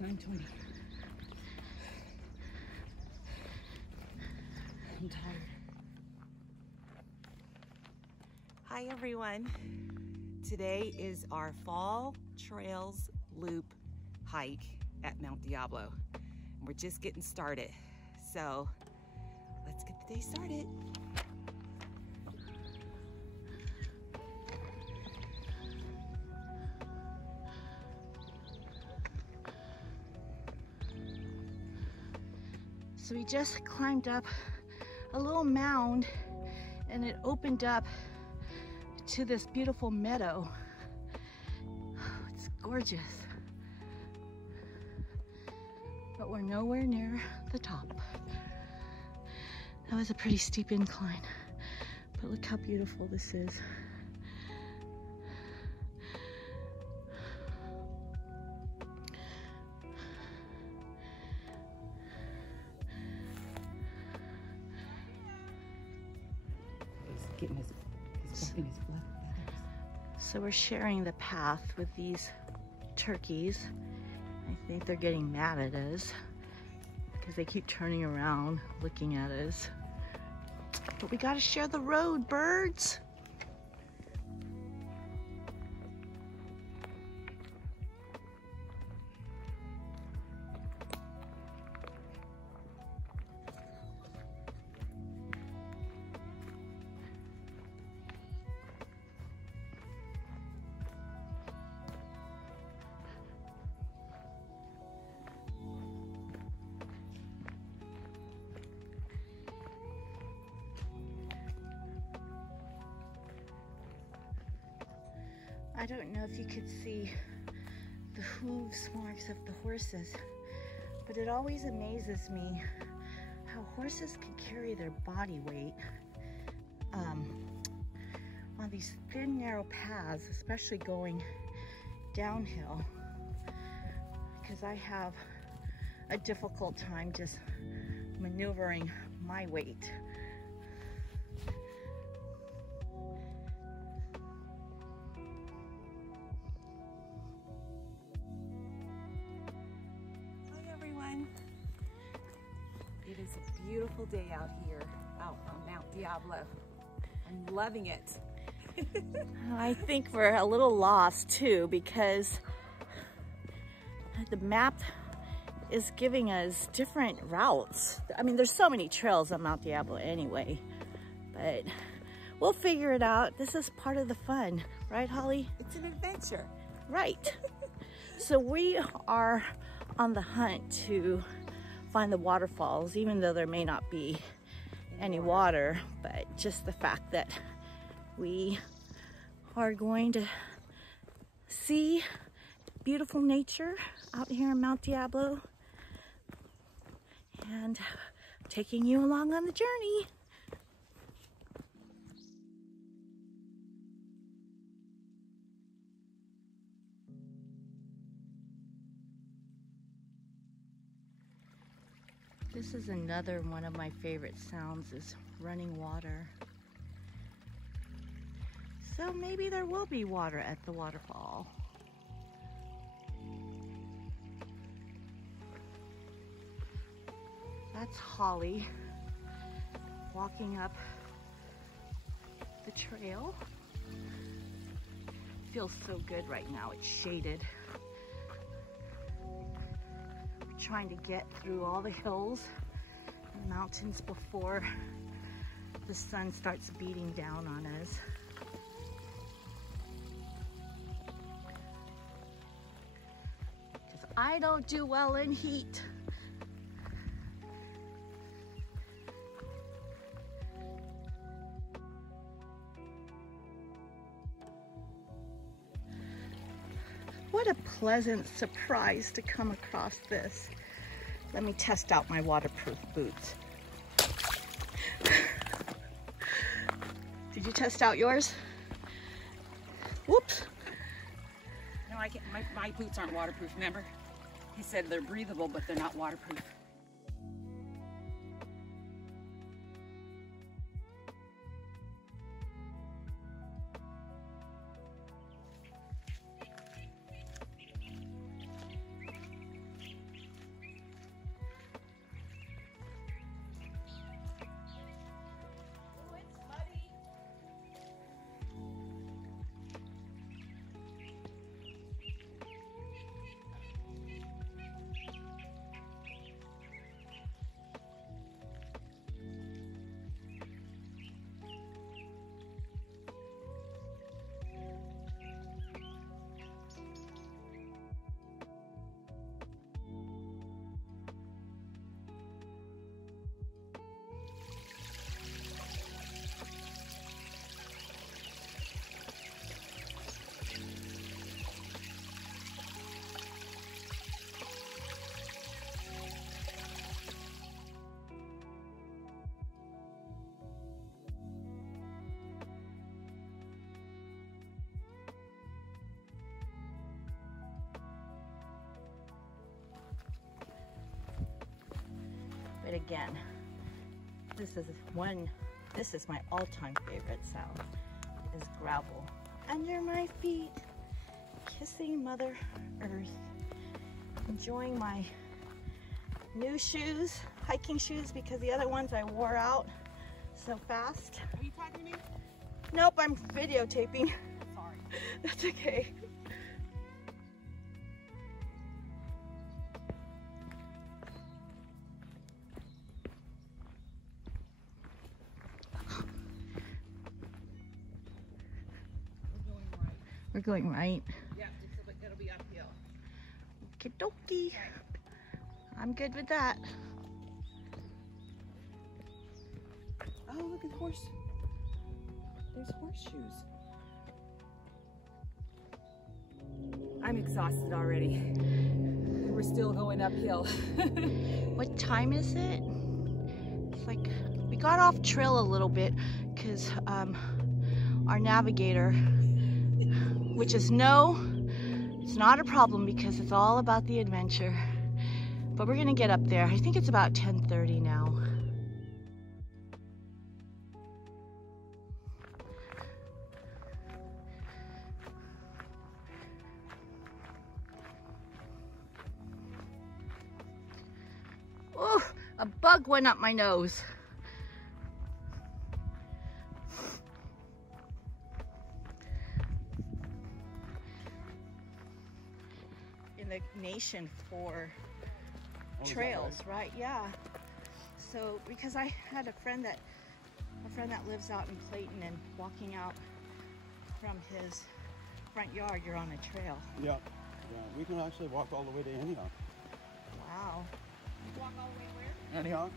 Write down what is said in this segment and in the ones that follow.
9:20. I'm tired. Hi everyone. Today is our Fall Trails Loop hike at Mount Diablo. And we're just getting started. So let's get the day started. So we just climbed up a little mound and it opened up to this beautiful meadow. It's gorgeous. But we're nowhere near the top. That was a pretty steep incline, but look how beautiful this is. Getting his feathers. So we're sharing the path with these turkeys. I think they're getting mad at us because they keep turning around looking at us. But we gotta share the road, birds. I don't know if you could see the hooves marks of the horses, but it always amazes me how horses can carry their body weight on these thin, narrow paths, especially going downhill, because I have a difficult time just maneuvering my weight. It is a beautiful day out here, out on Mount Diablo. I'm loving it. I think we're a little lost too, because the map is giving us different routes. I mean, there's so many trails on Mount Diablo anyway, but we'll figure it out. This is part of the fun, right, Holly? It's an adventure. Right. So we are on the hunt to find the waterfalls, even though there may not be any water, but just the fact that we are going to see beautiful nature out here in Mount Diablo and taking you along on the journey. This is another one of my favorite sounds, is running water. So maybe there will be water at the waterfall. That's Holly walking up the trail. Feels so good right now, it's shaded. Trying to get through all the hills and mountains before the sun starts beating down on us. Because I don't do well in heat. What a pleasant surprise to come across this. Let me test out my waterproof boots. Did you test out yours? Whoops. No, I can't. My boots aren't waterproof, remember? He said they're breathable, but they're not waterproof. But again, this is my all-time favorite sound, is gravel under my feet, kissing Mother Earth, enjoying my new shoes, hiking shoes, because the other ones I wore out so fast. Are you talking to me? Nope, I'm videotaping. Sorry. That's okay. We're going right. Yeah, it'll be uphill. Okie dokie. I'm good with that. Oh, look at the horse. There's horseshoes. I'm exhausted already. We're still going uphill. What time is it? It's like, we got off trail a little bit because our navigator, which is it's not a problem because it's all about the adventure. But we're gonna get up there. I think it's about 10:30 now. Oh, a bug went up my nose. The nation for trails, right? Yeah. So because I had a friend that lives out in Clayton, and walking out from his front yard, you're on a trail. Yeah, yeah. We can actually walk all the way to Antioch. Wow. You walk all the way where? Antioch?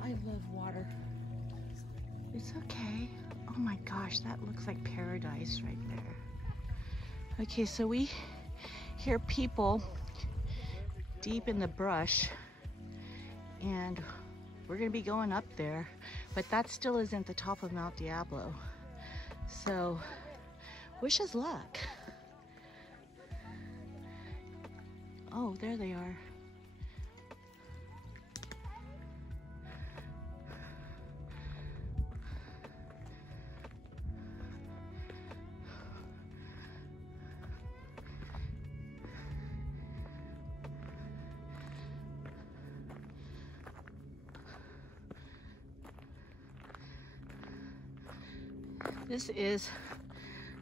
I love water. It's okay. Oh my gosh, that looks like paradise right there. Okay, so we hear people deep in the brush, and we're gonna be going up there, but that still isn't the top of Mount Diablo. So wish us luck. Oh, there they are. This is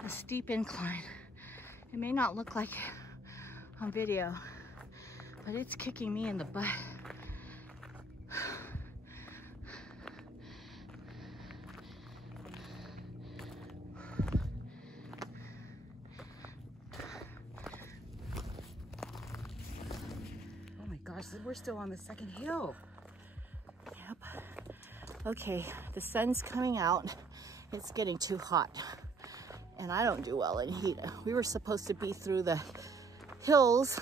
a steep incline. It may not look like it on video, but it's kicking me in the butt. Oh my gosh, we're still on the second hill. Yep. Okay, the sun's coming out. It's getting too hot, and I don't do well in heat. We were supposed to be through the hills.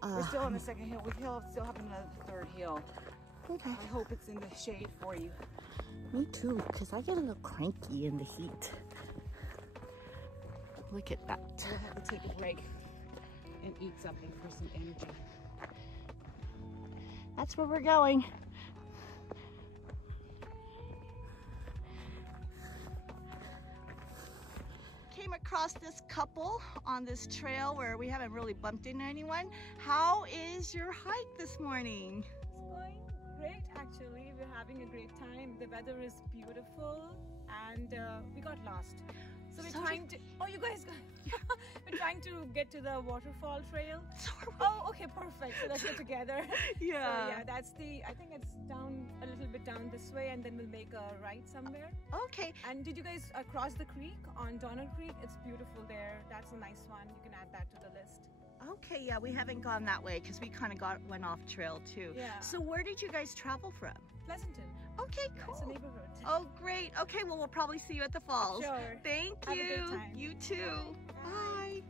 We're still on the second hill. We still have another third hill. Okay. I hope it's in the shade for you. Me too, because I get a little cranky in the heat. Look at that. We'll have to take a break and eat something for some energy. That's where we're going. Came across this couple on this trail where we haven't really bumped into anyone. How is your hike this morning? It's going great, actually. We're having a great time. The weather is beautiful, and we got lost. So we're trying trying to. Oh, you guys. We're trying to get to the waterfall trail. Sorry. Oh, okay, perfect. So let's get together. Yeah. So, yeah, that's the. I think it's down a little bit down this way, and then we'll make a right somewhere. Okay. And did you guys cross the creek on Donner Creek? It's beautiful there. That's a nice one. You can add that to the list. Okay, yeah, we haven't gone that way because we kind of went off trail too. Yeah. So where did you guys travel from? Pleasanton. Okay, Yeah, cool. it's a neighborhood. Oh, great. Okay, well, we'll probably see you at the falls. Sure. Thank Have a you. good time. You too. Bye.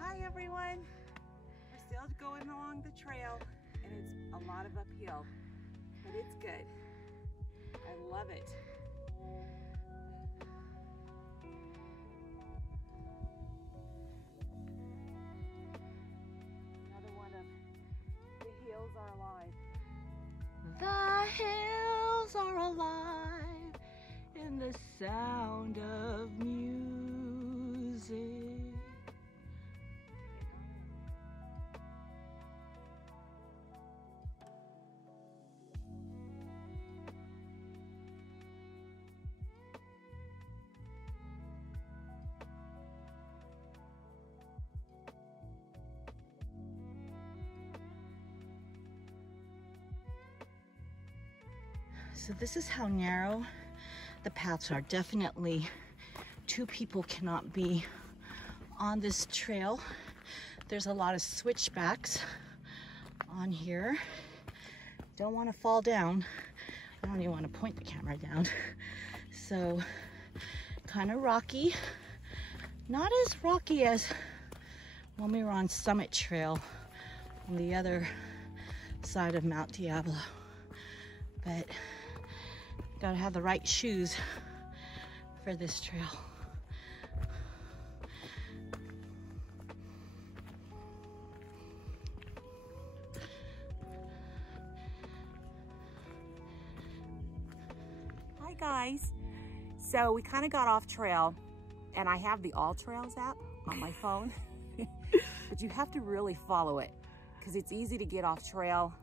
Hi everyone. We're still going along the trail and it's a lot of uphill, but it's good. I love it. Another one of the hills are alive. The hills are alive in the sound of music. So this is how narrow the paths are. Definitely 2 people cannot be on this trail. There's a lot of switchbacks on here. Don't want to fall down. I don't even want to point the camera down. So kind of rocky. Not as rocky as when we were on Summit Trail on the other side of Mount Diablo. But gotta have the right shoes for this trail. Hi guys. So we kind of got off trail and I have the AllTrails app on my phone, but you have to really follow it because it's easy to get off trail.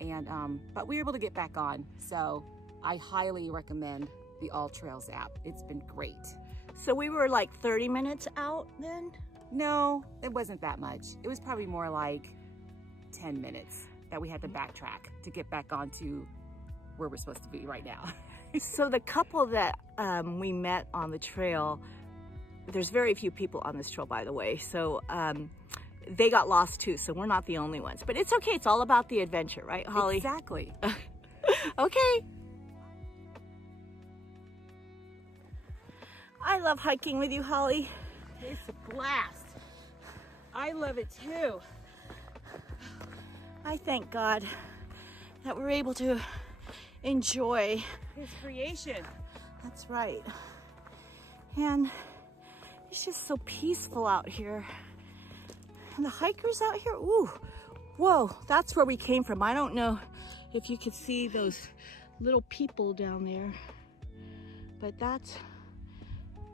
And but we were able to get back on, so I highly recommend the AllTrails app. It's been great. So we were like 30 minutes out then? No, it wasn't that much. It was probably more like 10 minutes that we had to backtrack to get back onto where we're supposed to be right now. So the couple that we met on the trail, there's very few people on this trail, by the way, so they got lost too, so we're not the only ones. But it's okay, it's all about the adventure, right, Holly? Exactly. Okay. I love hiking with you, Holly. It's a blast. I love it too. I thank God that we're able to enjoy His creation. That's right. And it's just so peaceful out here. And the hikers out here, ooh, whoa, that's where we came from. I don't know if you could see those little people down there, but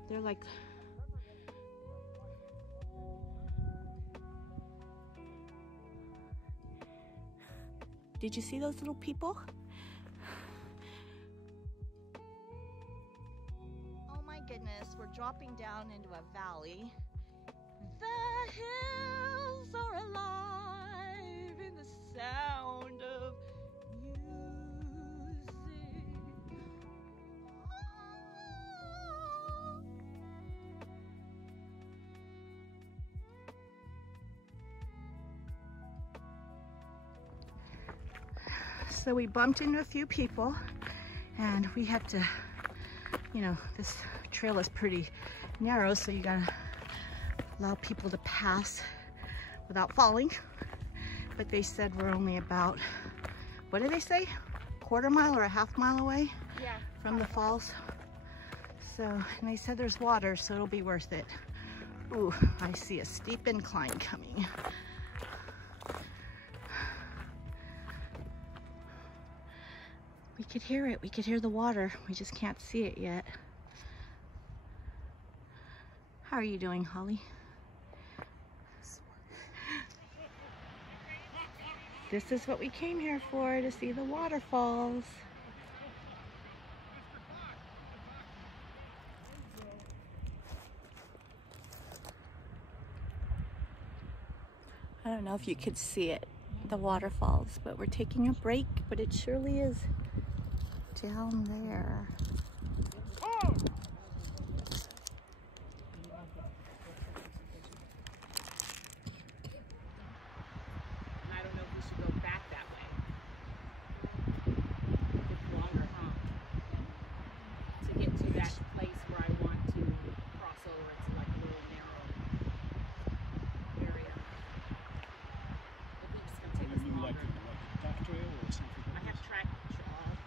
they're like, did you see those little people? Oh my goodness, we're dropping down into a valley. The hills are alive in the sound of music. So we bumped into a few people and we had to, you know, this trail is pretty narrow, so you gotta allow people to pass without falling. But they said we're only about, what did they say? quarter mile or a half mile away Yeah. from the falls. So, and they said there's water, so it'll be worth it. Ooh, I see a steep incline coming. We could hear it. We could hear the water. We just can't see it yet. How are you doing, Holly? This is what we came here for, to see the waterfalls. I don't know if you could see it, the waterfalls, but we're taking a break, but it surely is down there. I don't know if we should go back that way. It's longer, huh? To get to that place where I want to cross over, it's like a little narrow area. I think it's gonna take us Like longer. a back trail or something? I have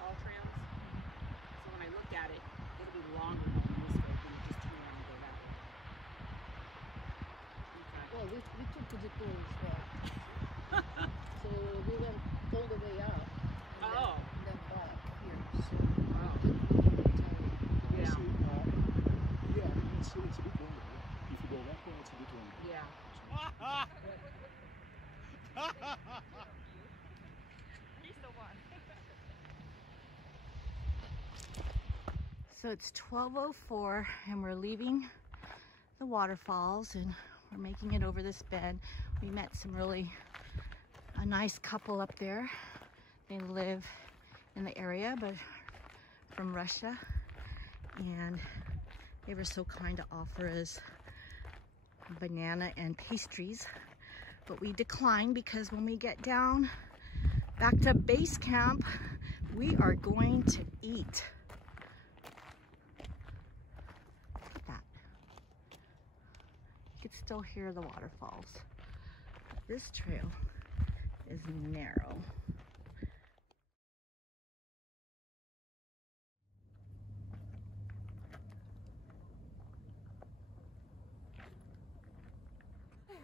AllTrails, so when I look at it, it'll be longer going this way than just turn around and go that way. Okay. Well, we took the detour as well. So we went all the way up. And Oh. then back here. So Wow. we can tell. Yeah. Yeah, it's a bit longer. Yeah. If you go that way, it's a bit longer. Yeah. So it's 12:04 and we're leaving the waterfalls and we're making it over this bend. We met a nice couple up there. They live in the area, but from Russia, and they were so kind to offer us banana and pastries, but we declined because when we get down back to base camp, we are going to eat. Look at that. You can still hear the waterfalls. This trail is narrow.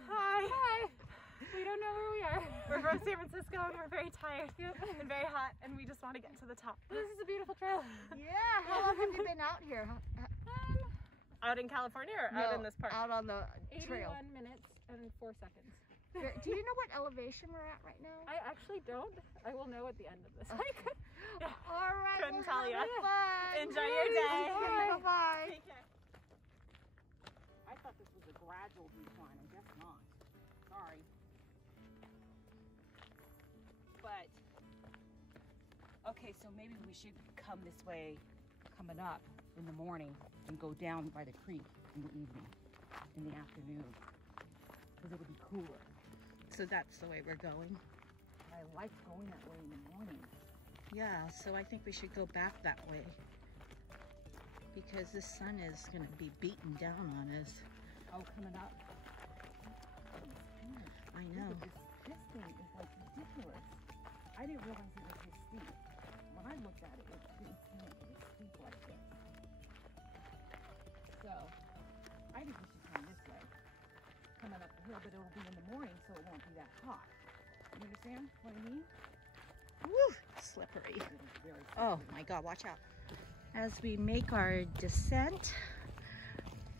Hi. Hi. We don't know where we are. We're from San Francisco and we're very tired and very hot and we just want to get to the top. This is a beautiful trail. Yeah, how long have you been out here? Out in California or out in this park? Out on the 81 trail. minutes and 4 seconds. Do you know what elevation we're at right now? I actually don't. I will know at the end of this hike. Yeah. All right, Couldn't well, tell ya. have fun. Enjoy your day. Bye-bye. Take care. I thought this was a gradual decline. I guess not. Sorry. But, okay, so maybe we should come this way, coming up in the morning, and go down by the creek in the evening, in the afternoon, because it'll be cooler. So that's the way we're going? I like going that way in the morning. Yeah, so I think we should go back that way because the sun is going to be beating down on us. Oh, coming up. I know. This thing is like ridiculous. I didn't realize it was this steep. When I looked at it, it didn't seem like it was steep like this. So, I think we should come this way. Coming up the hill, but it'll be in the morning, so it won't be that hot. You understand what I mean? Woo! Slippery. It is very Oh my God, watch out. As we make our descent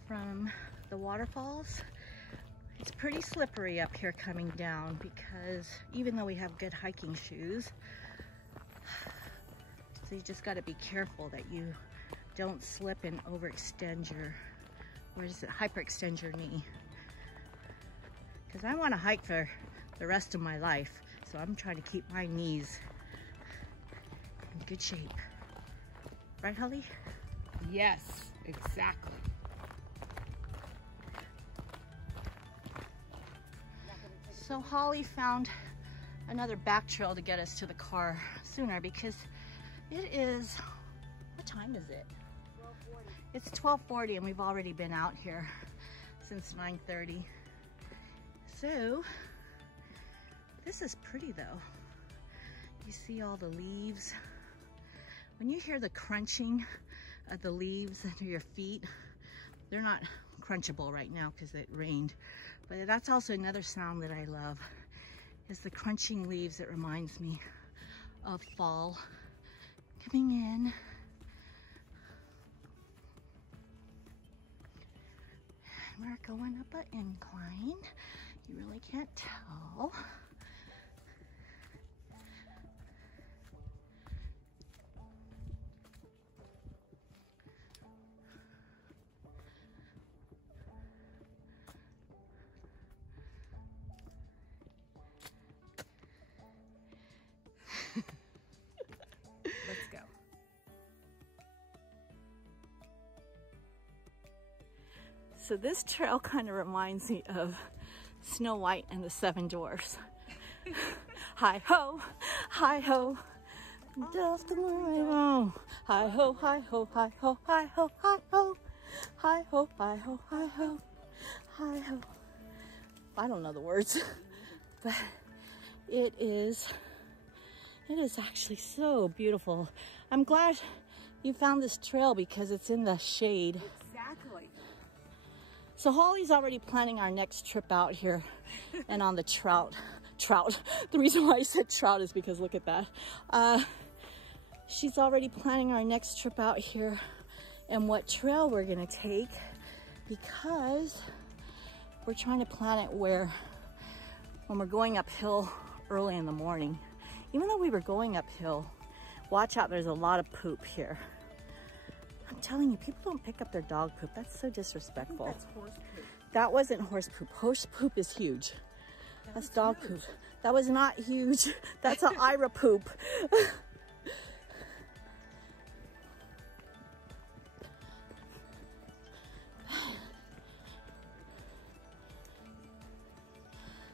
from the waterfalls, it's pretty slippery up here coming down because even though we have good hiking shoes, so you just got to be careful that you don't slip and overextend your, hyperextend your knee. Because I want to hike for the rest of my life, so I'm trying to keep my knees in good shape. Right, Holly? Yes, exactly. So Holly found another back trail to get us to the car sooner because it is, what time is it? 12:40. It's 12:40 and we've already been out here since 9:30. So, this is pretty though. You see all the leaves When you hear the crunching of the leaves under your feet, they're not crunchable right now because it rained, but that's also another sound that I love, is the crunching leaves. It reminds me of fall coming in. And we're going up an incline. You really can't tell. Let's go. So this trail kind of reminds me of Snow White and the Seven Dwarfs. Hi ho, hi ho, just the way home. Hi ho, hi ho, hi ho, hi ho, hi ho, hi ho, hi ho, hi ho, hi ho. I don't know the words, but it is actually so beautiful. I'm glad you found this trail because it's in the shade. Exactly. So Holly's already planning our next trip out here and on the trout. The reason why I said trout is because look at that. She's already planning our next trip out here and what trail we're gonna take, because we're trying to plan it where when we're going uphill early in the morning, even though we were going uphill, watch out, there's a lot of poop here. I'm telling you, people don't pick up their dog poop. That's so disrespectful. That's horse poop. That wasn't horse poop. Horse poop is huge. That's dog poop. That was not huge. That's an Ira poop.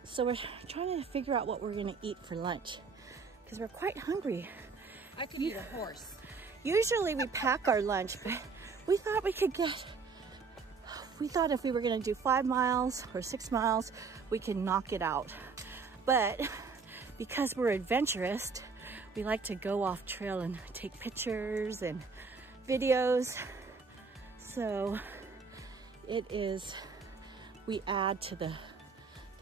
So we're trying to figure out what we're gonna eat for lunch because we're quite hungry. I could eat a horse. Usually we pack our lunch, but we thought if we were gonna do 5 miles or 6 miles, we could knock it out. But because we're adventurous, we like to go off trail and take pictures and videos. So we add to the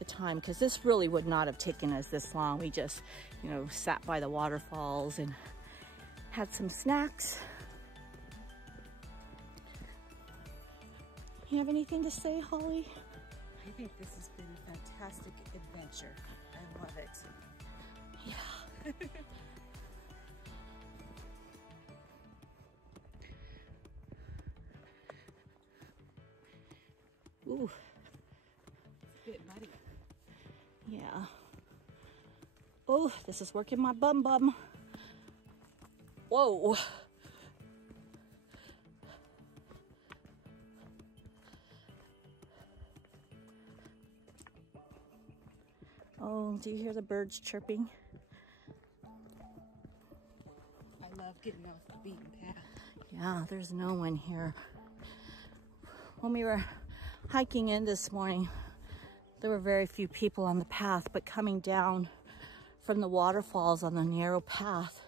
time, because this really would not have taken us this long. We just, sat by the waterfalls and had some snacks. You have anything to say, Holly? I think this has been a fantastic adventure. I love it. Yeah. Ooh. It's a bit muddy. Yeah. Oh, this is working my bum. Whoa. Oh, do you hear the birds chirping? I love getting off the beaten path. Yeah, there's no one here. When we were hiking in this morning, there were very few people on the path, but coming down from the waterfalls on the narrow path,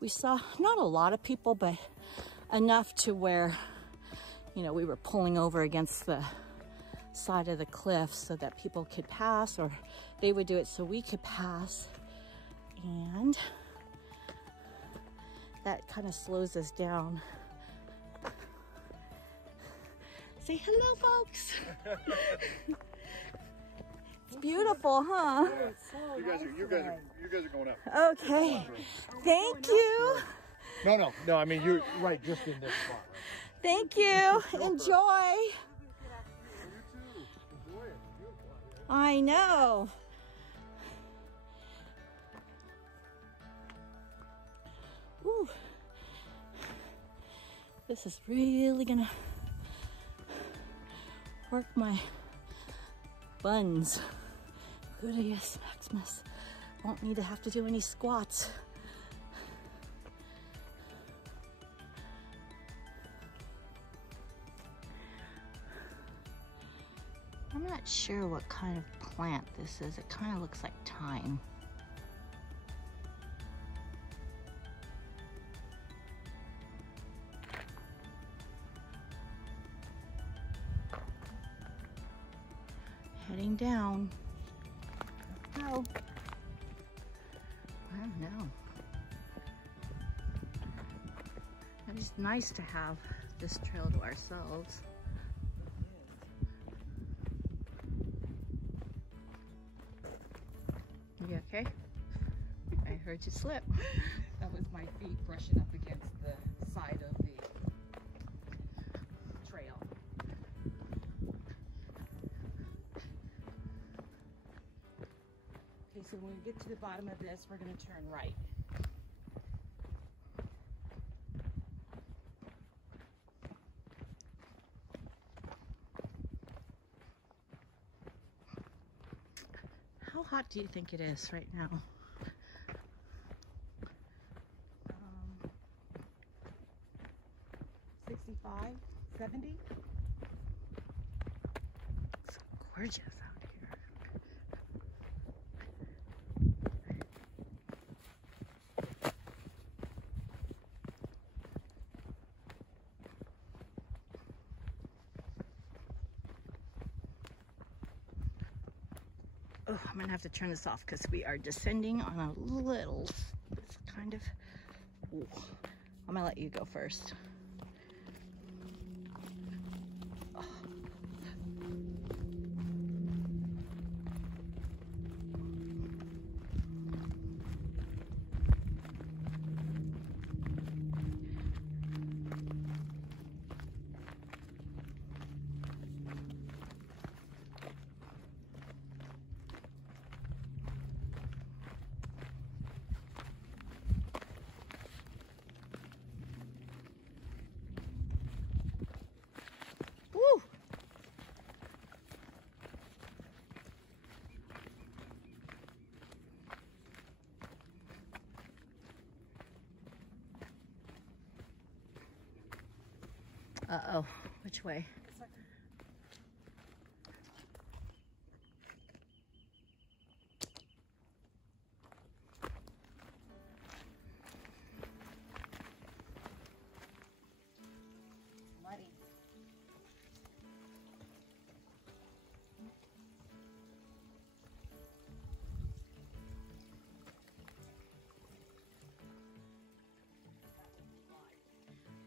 we saw not a lot of people, but enough to where, we were pulling over against the side of the cliff so that people could pass, or they would do it so we could pass. And that kind of slows us down. Say hello, folks. It's beautiful, huh? Yeah. You guys are going up. Okay. Thank you. No. I mean, you're right, just in this spot. Thank you. Enjoy. I know. Ooh. This is really gonna work my buns. Gluteus maximus. Won't need to have to do any squats. I'm not sure what kind of plant this is. It kind of looks like thyme. heading down. No. I don't know. It's nice to have this trail to ourselves. You okay? I heard you slip. That was my feet brushing up against the side of the trail. Okay, so when we get to the bottom of this, we're going to turn right. How hot do you think it is right now? 65, 70. It's gorgeous out here. Oh, I'm gonna have to turn this off because we are descending on a little, it's kind of, ooh. I'm gonna let you go first. Woo! Uh-oh, which way? Muddy.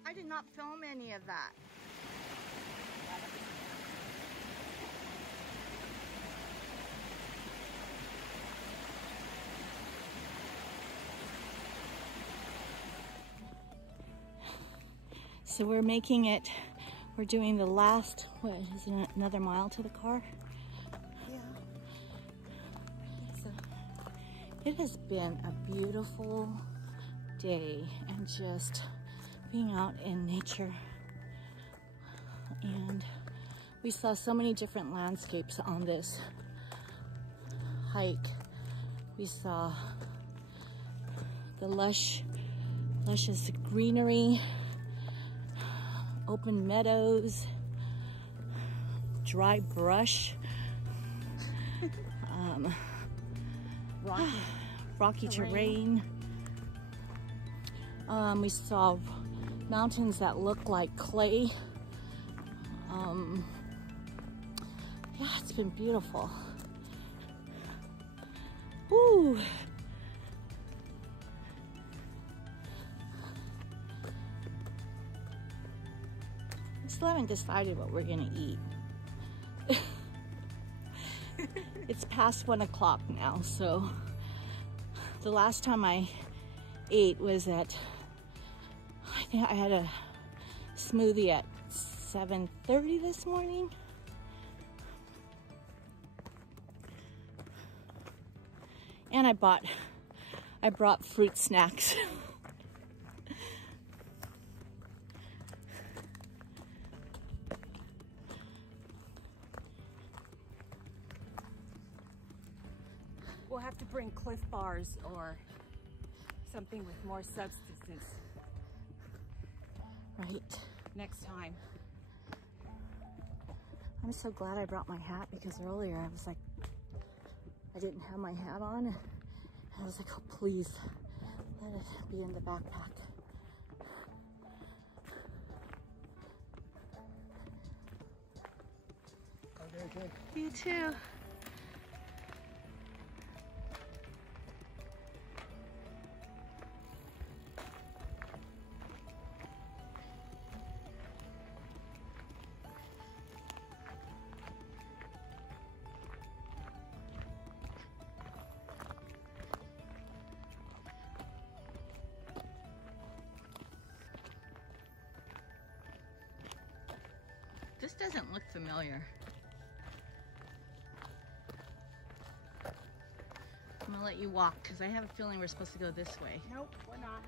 I did not film any of that. So we're making it, we're doing the last, what is it, another mile to the car? Yeah. I think so. It has been a beautiful day and just being out in nature. And we saw so many different landscapes on this hike. We saw the luscious greenery, open meadows, dry brush, rocky terrain. We saw mountains that look like clay. Yeah, it's been beautiful. Woo! We still haven't decided what we're gonna eat. It's past 1 o'clock now, so the last time I ate was at, I think I had a smoothie at 7:30 this morning. And I brought fruit snacks. We'll have to bring Cliff Bars or something with more substances Right. next time. I'm so glad I brought my hat because earlier I was like, I didn't have my hat on. And I was like, oh, please let it be in the backpack. Okay. You too. This doesn't look familiar. I'm gonna let you walk because I have a feeling we're supposed to go this way. Nope, we're not.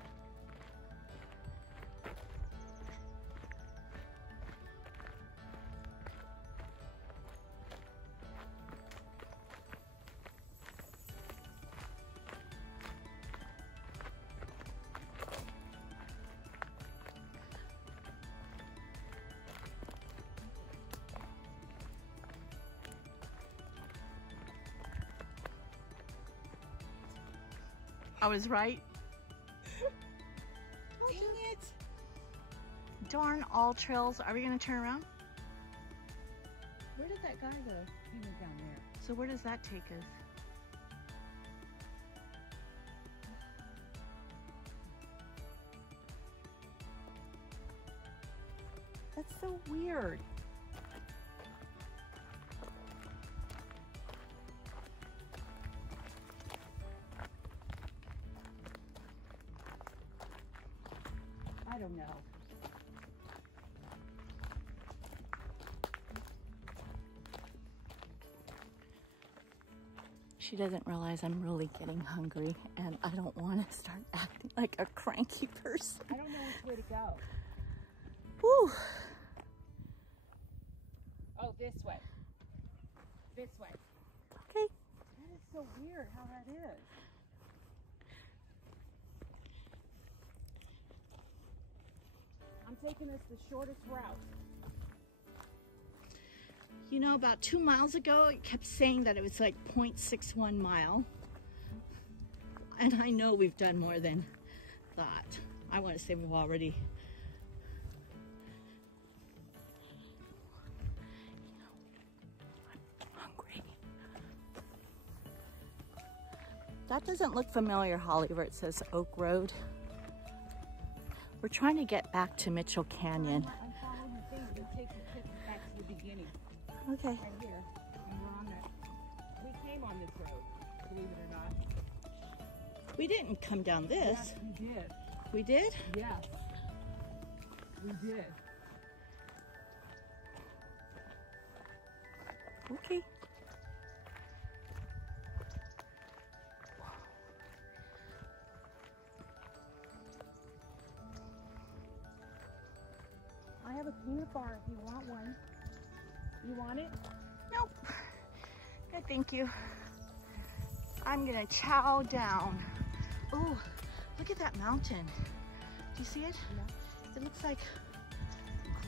I was right. Dang it. Darn AllTrails. Are we gonna turn around? Where did that guy go? He went down there. So where does that take us? That's so weird. I don't know. She doesn't realize I'm really getting hungry and I don't want to start acting like a cranky person. I don't know which way to go. Whew. Oh, this way. This way. Okay. That is so weird how that is. I'm taking us the shortest route. You know, about 2 miles ago, it kept saying that it was like 0.61 mile. And I know we've done more than that. I want to say we've already. I'm hungry. That doesn't look familiar, Holly, where it says Oak Road. We're trying to get back to Mitchel Canyon. I'm following the thing that takes us back to the beginning. Okay. Right here. And we're on that. We came on this road, believe it or not. We didn't come down this. Yes, we did. We did? Yes. We did. Okay. I have a peanut bar if you want one. You want it? Nope. Good, thank you. I'm gonna chow down. Oh, look at that mountain. Do you see it? Yeah. It looks like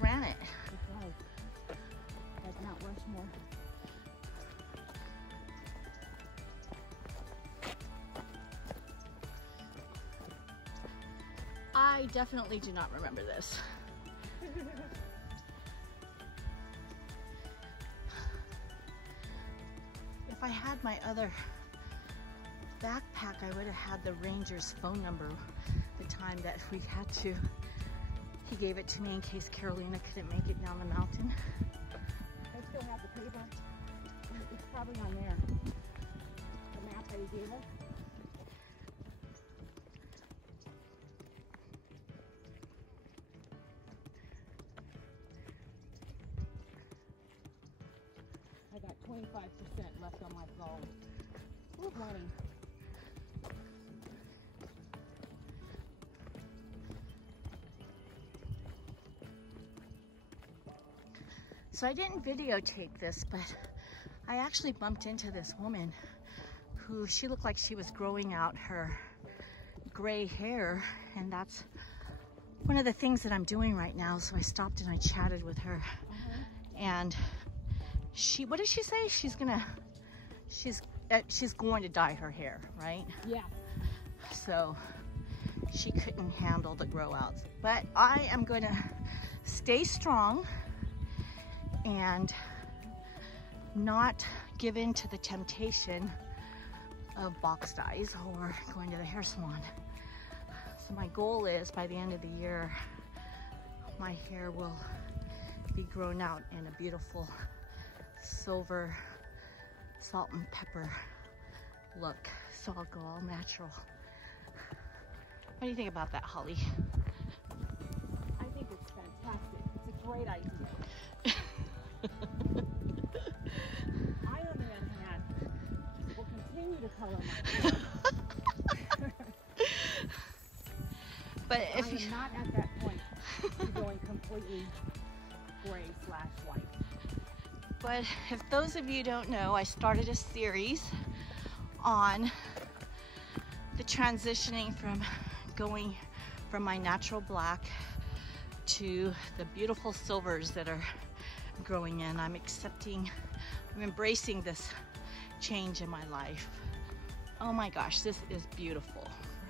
granite. It does. Like Mount Rushmore. I definitely do not remember this. If I had my other backpack, I would have had the ranger's phone number the time that we had to. He gave it to me in case Carolina couldn't make it down the mountain. I still have the paper. It's probably on there. The map that he gave us. I got 25% left on my phone. 20. So I didn't videotape this, but I actually bumped into this woman who, she looked like she was growing out her gray hair, and that's one of the things that I'm doing right now. So I stopped and I chatted with her. And she, what did she say? She's going to dye her hair, right? Yeah. So she couldn't handle the grow outs. But I am going to stay strong and not give in to the temptation of box dyes or going to the hair salon. So my goal is by the end of the year, my hair will be grown out in a beautiful silver salt and pepper look. So I'll go all natural. What do you think about that, Holly? I think it's fantastic. It's a great idea. continue to color my hair. But I if am not at that point to going completely gray/white. But if those of you don't know, I started a series on the transitioning from going from my natural black to the beautiful silvers that are growing in. I'm embracing this change in my life. Oh my gosh, this is beautiful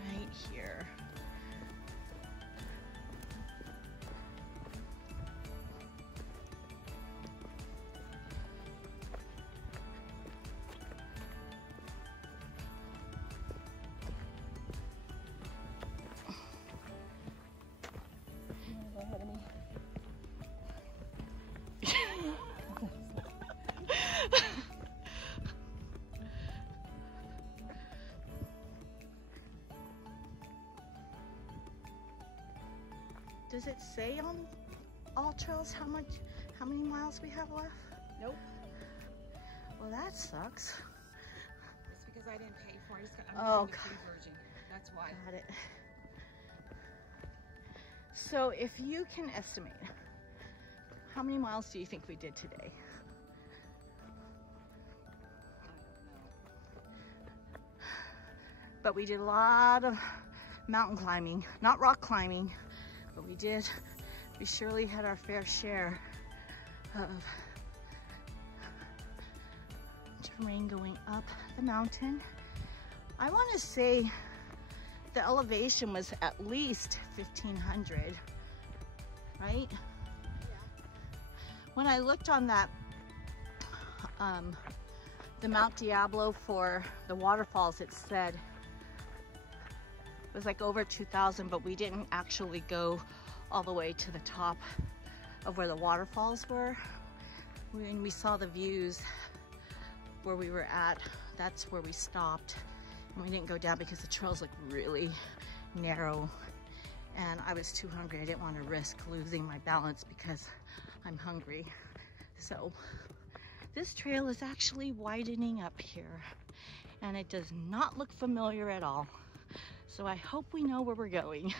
right here. Does it say on AllTrails how many miles we have left? Nope. Well, that sucks. It's because I didn't pay for it. Oh, I'm using the free version. That's why. Got it. So if you can estimate, how many miles do you think we did today? But we did a lot of mountain climbing, not rock climbing, but we surely had our fair share of terrain going up the mountain. I want to say the elevation was at least 1,500, right? Yeah. When I looked on that, the Mount Diablo for the waterfalls, it said it was like over 2,000, but we didn't actually go all the way to the top of where the waterfalls were. When we saw the views where we were at, that's where we stopped. And we didn't go down because the trails look really narrow. And I was too hungry. I didn't want to risk losing my balance because I'm hungry. So this trail is actually widening up here. And it does not look familiar at all. So I hope we know where we're going.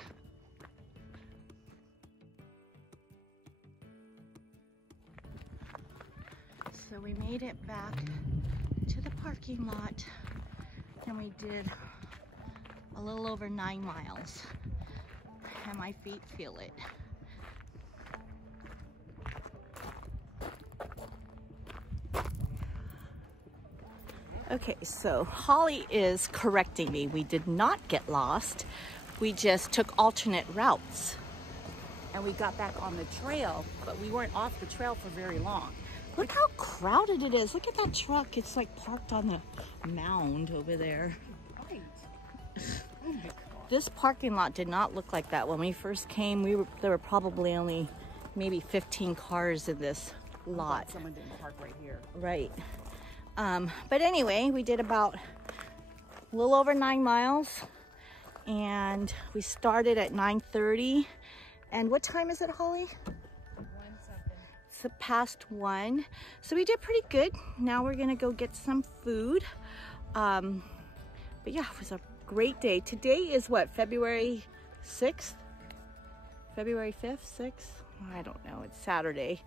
So we made it back to the parking lot and we did a little over 9 miles and my feet feel it. Okay, so Holly is correcting me. We did not get lost. We just took alternate routes. And we got back on the trail, but we weren't off the trail for very long. Look how crowded it is. Look at that truck. It's like parked on the mound over there. Right. Oh my God. This parking lot did not look like that. When we first came, there were probably only maybe 15 cars in this lot. Someone didn't park right here. Right. But anyway, we did about a little over 9 miles and we started at 9:30. And what time is it, Holly? 1 something. It's past 1. So we did pretty good. Now we're gonna go get some food. But yeah, it was a great day. Today is what, February 6th? February 5th, 6th? I don't know, it's Saturday.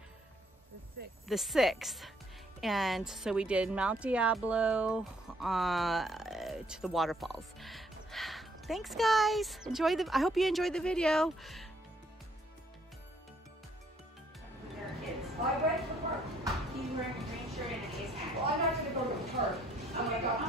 The 6th. And so we did Mount Diablo to the waterfalls. Thanks guys. I hope you enjoyed the video. Well, I went to the park. He wearing a green shirt and a face hat. Well, I'm not going to go to the park. Oh my God.